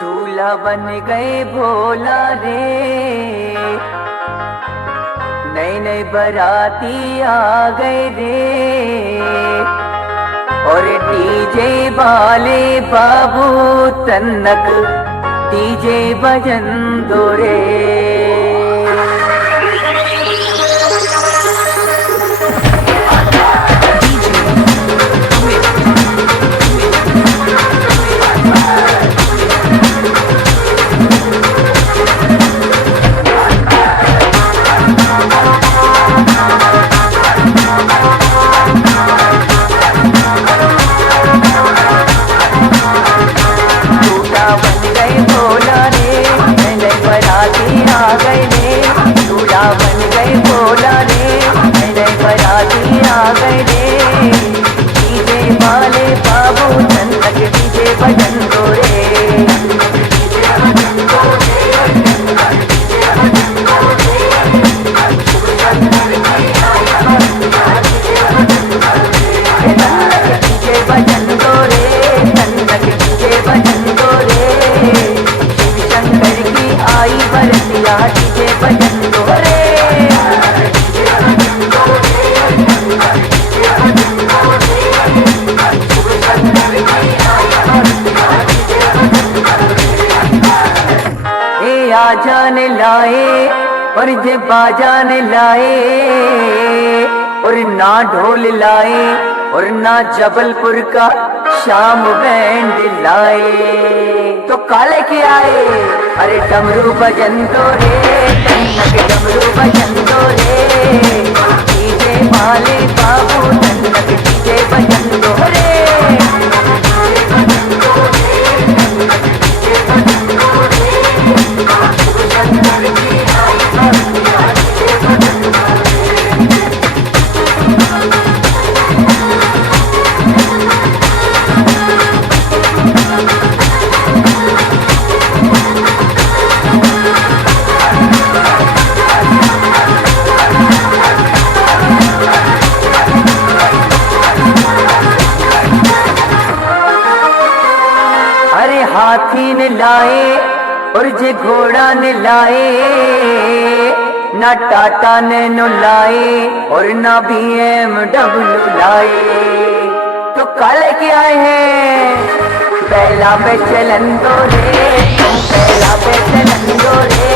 दूल्हा बन गए भोला रे, नए नए बराती आ गए रे। और डीजे वाले बाबू तन्नक डीजे बजन दो रे। आजान लाए और जे बाजान लाए, और ना ढोल लाए और ना जबलपुर का शाम बैंड लाए, तो काले के आए अरे डमरू बजन दो रे, तन्नक डमरू बजन दो रे। डीजे वाले बाबू तन्नक डीजे बजन दो रे। हाथी ने लाए और जे घोड़ा ने लाए, ना टाटा ने नो लाए और ना BMW लाए, तो काले के आए हैं पहला पे चलन दो रे, पहला पे चलन दो रे।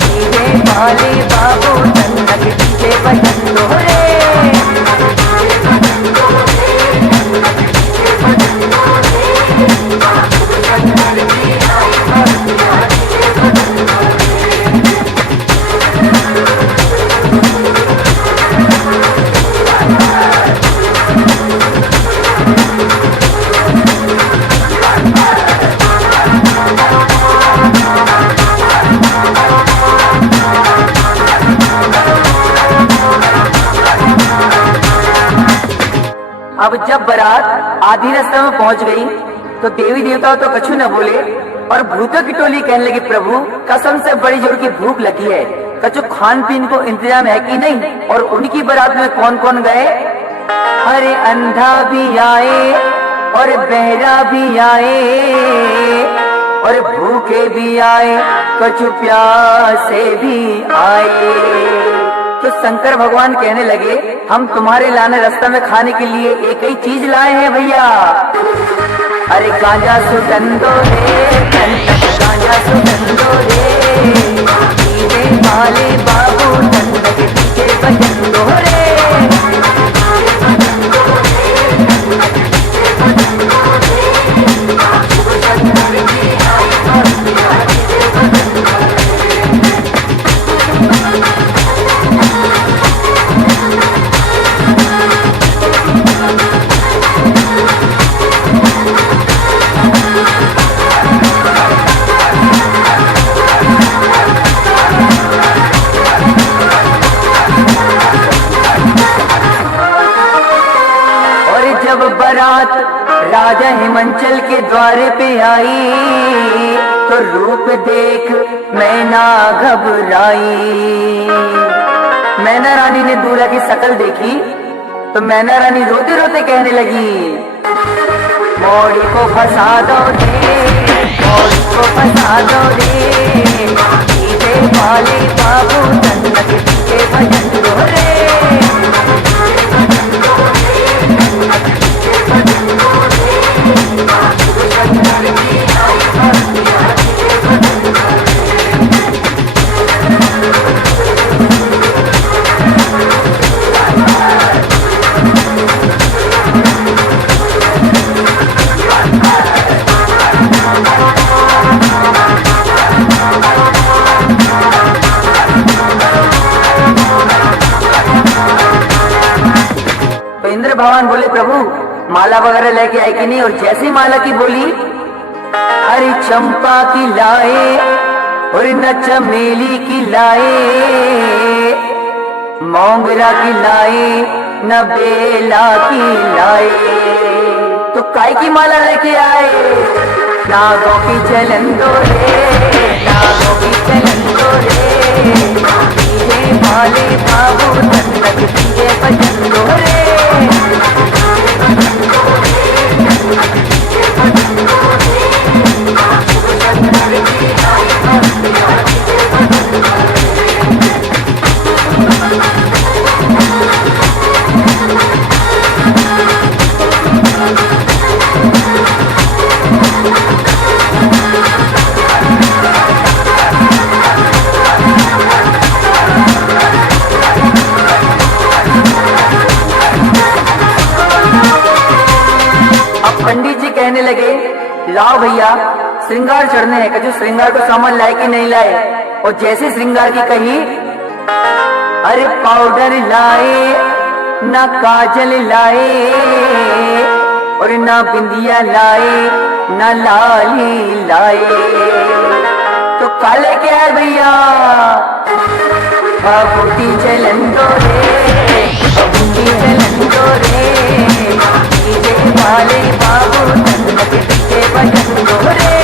डीजे वाले बाबू तन्नक डीजे बजन दो रे। अब जब बारात आधी रास्ते में पहुंच गई तो देवी देवता तो कछु न बोले, और भूतों की टोली कहने लगी प्रभु कसम से बड़ी जोर की भूख लगी है, कछु खान पीन को इंतजाम है कि नहीं। और उनकी बारात में कौन कौन गए? अरे अंधा भी आए और बहरा भी आए और भूखे भी आए, कछु प्यासे भी आए। तो शंकर भगवान कहने लगे हम तुम्हारे लाने रास्ते में खाने के लिए एक ही चीज लाए हैं भैया। अरे गांजा सुगन दो रे, गांजा सुगन दो रे। डीजे वाले बाबू तन्नक डीजे बजन दो रे। बारात राजा हिमांचल के द्वारे पे आई, तो रूप देख मैना घबराई। मैना रानी ने दूल्हा की शक्ल देखी तो मैना रानी रोते रोते कहने लगी, मौड़ी को फंसा दो रे, और इसको फंसा दो रे, डीजे वाले बाबू जन्नत के भजन दो रे। इंद्र भगवान बोले प्रभु माला वगैरह लेके आए कि नहीं, और जैसी माला की बोली, अरे चंपा की लाए और न चमेली की लाए, मोंगरा की लाए न बेला की लाए, तो काय की माला लेके आए? नागों की चलन दो रे, नागों की चलन दो रे, डीजे वाले बाबू जन्नत के भजन दो रे। पंडित जी कहने लगे लाओ भैया श्रृंगार चढ़ने हैं, जो श्रृंगार को सामान लाए कि नहीं लाए, और जैसे श्रृंगार की कही, अरे पाउडर लाए ना काजल लाए और ना बिंदिया लाए ना लाली लाए, तो काले क्या है भैया? बाबू की चलन दो रे, बाबू की चलन दो रे, डीजे वाले बाबू जन्नत के भजन दो रे।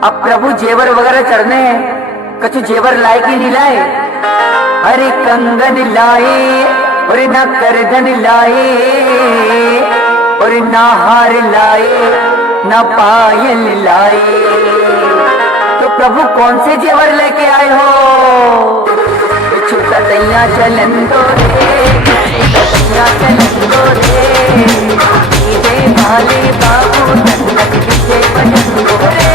अब प्रभु जेवर वगैरह चढ़ने हैं, कछु जेवर लाए कि नहीं लाए? अरे कंगन लाए और ना करधन लाए और ना हार लाए ना पायल लाए, तो प्रभु कौन से जेवर लेके आए हो? छुटैया चलन दो रे, छुटैया चलन दो रे, डीजे वाले बाबू जन्नत के भजन दो रे।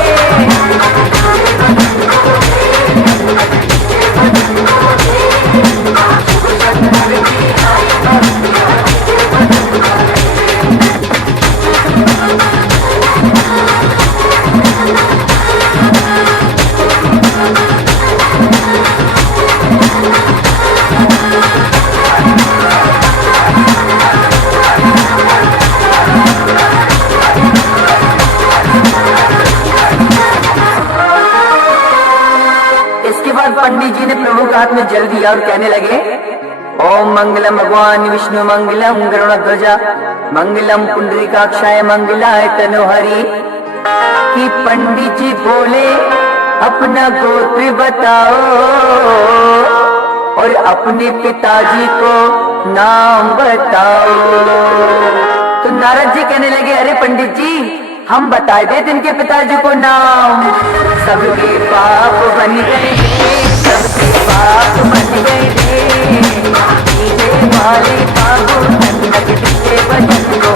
पंडित जी ने प्रभु के हाथ में जल दिया और कहने लगे ओम मंगलम भगवान विष्णु मंगलम गरुड़ध्वजा मंगलम पुंडरीकाक्षाय मंगलाय तनोहरि। कि पंडित जी बोले अपना गोत्र बताओ और अपने पिताजी को नाम बताओ। तो नारद जी कहने लगे अरे पंडित जी हम बताए दे इनके पिताजी को नाम। सबके बाप बन गए, सबके बाप बन गए, डीजे वाले बाबू जन्नत के भजन दो